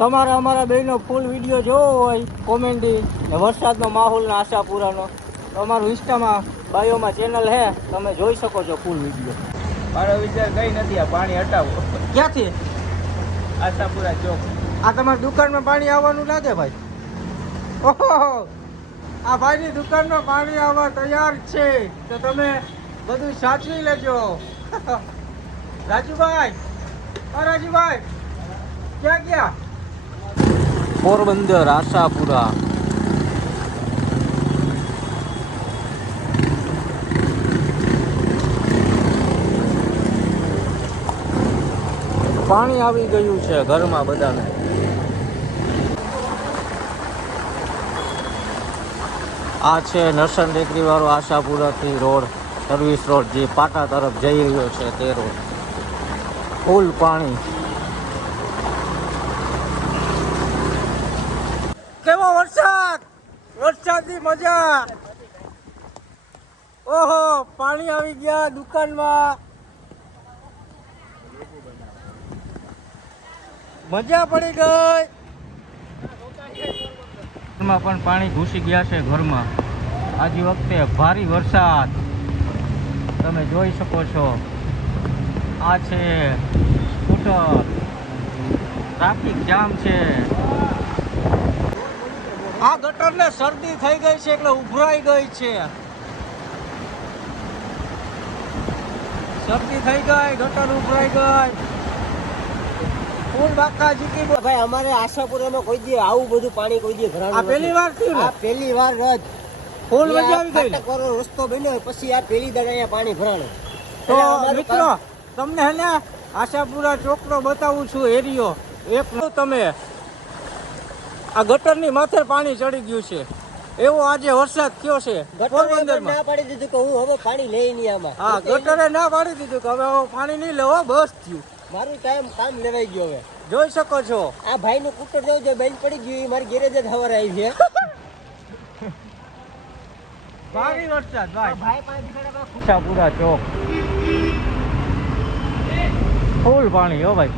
તમારે અમારા બેનો ફૂલ વિડીયો જોવો હોય કોમેડી ને વરસાદનો માહોલ ને આશાપુરાનો તો અમારું ઇન્સ્ટામાં બાયોમાં ચેનલ હે, તમે જોઈ શકો છો ફૂલ વિડીયો. મારો વિચાર કઈ નથી, આ પાણી હટાવો. ક્યાંથી? આશાપુરા ચોક. આ તમારી દુકાનમાં પાણી આવવાનું લાગે ભાઈ? ઓહો, આ ભાઈની દુકાનમાં પાણી આવવા તૈયાર છે, તો તમે બધું સાચવી લેજો. રાજુભાઈ, રાજુભાઈ ક્યાં ગયા? પોરબંદર આશાપુરા. પાણી આવી ગયું છે ઘરમાં બધાને. આ છે નરસણ ટેકરી વાળો આશાપુરાથી રોડ, સર્વિસ રોડ જે પાટા તરફ જઈ રહ્યો છે તે રોડ. ફૂલ પાણી. કેવો વરસાદ, વરસાદની મજા. ઓહો, પાણી આવી ગયા દુકાનમાં. મજા પડી ગઈ. ઘરમાં પણ પાણી ઘૂસી ગયા છે ઘરમાં. આજે વખતે ભારે વરસાદ તમે જોઈ શકો છો. આ છે સ્કૂટર, ટ્રાફિક જામ છે. આ ગટરને શરદી થઈ ગઈ છે એટલે ઉભરાઈ ગઈ છે. શરદી થઈ ગઈ, ગટર ઉભરાઈ ગઈ. ફૂલ બાકા જીકી ભાઈ અમારે આશાપુરામાં કોઈ દી આવું બધું પાણી કોઈ દી ભરાયું આ પહેલી વાર થયું ને? આ પહેલી વાર જ ફૂલ મજા આવી ગઈ. ફાટકવાળો રસ્તો બન્યો પછી આ પહેલી દાડે અહીંયા પાણી ભરાણું. તો મિત્રો તમને હે ને આશાપુરા ચોકનો બતાવું છું એરિયો. એક તમે આ ગટરની માથે પાણી ચડી ગયું છે એવો આજે વરસાદ થયો છે પોરબંદરમાં. ના પાડી દીધું કે હું હવે પાણી લઈ નહીં આમાં. હા, ગટરે ના પાડી દીધું કે હવે પાણી નહીં લેવો, બસ થયું. મારું કામ લેવાઈ ગયું હવે. જોઈ શકો છો આ ભાઈ નું કુટર જવું છે, બેન પડી ગયું, મારી ગેરેજ જ હવાર આવી છે. ભારે વરસાદ ભાઈ. ભાઈ પાણી દીકરા આશાપુરા ચોક ફૂલ પાણી. હો ભાઈ,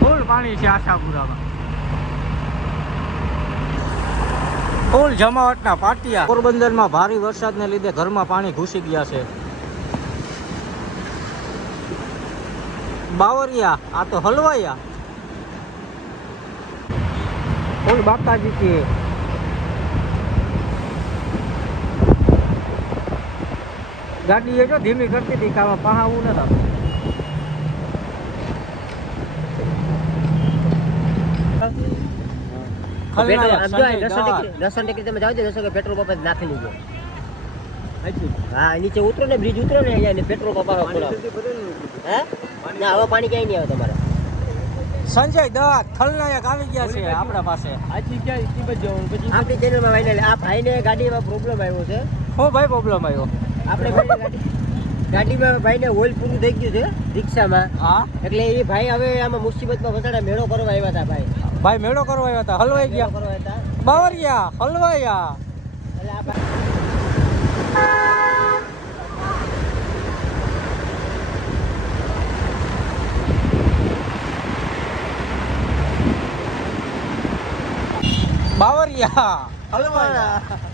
ફૂલ પાણી છે આશાપુરામાં. ફૂલ જમાવટના પાટિયા. પોરબંદરમાં ભારે વરસાદને લીધે ઘરમાં પાણી ઘૂસી ગયા છે. બાવરિયા, આ તો હલવાયા. ફૂલ બાકાજી કે ગાડી એ જો ધીમી કરતી હતી કે આમાં પહાવું નતા. રસન ટેકરી તમે જાઓ છો, પેટ્રોલ પંપ નાખી લીધો. હા, નીચે ઉતરો ને, બ્રિજ ઉતરો ને, અહીંયા પેટ્રોલ પંપ આવે. હે ના, હવે પાણી ક્યાંય નહીં આવે તમારે. સંજય દત્ત ખલનાયક આવી ગયા છે આપણા પાસે. આપણી ચેનલમાં ભાઈને આ ભાઈને ગાડીમાં પ્રોબ્લેમ આવ્યો છે. શું ભાઈ પ્રોબ્લેમ આવ્યો? આપણે ગાડીમાં ભાઈને ઓઇલ પૂરું થઈ ગયું છે રિક્ષામાં. હા, એટલે એ ભાઈ હવે આમાં મુસીબતમાં ફસાડા. મેળો કરવા આવ્યા હતા ભાઈ. ભાઈ મેળો કરવા આવ્યા હતા, હલવાઈ ગયા. કરવા હતા બાવરિયા હલવાયા. એટલે આ બાવરિયા હલવાયા.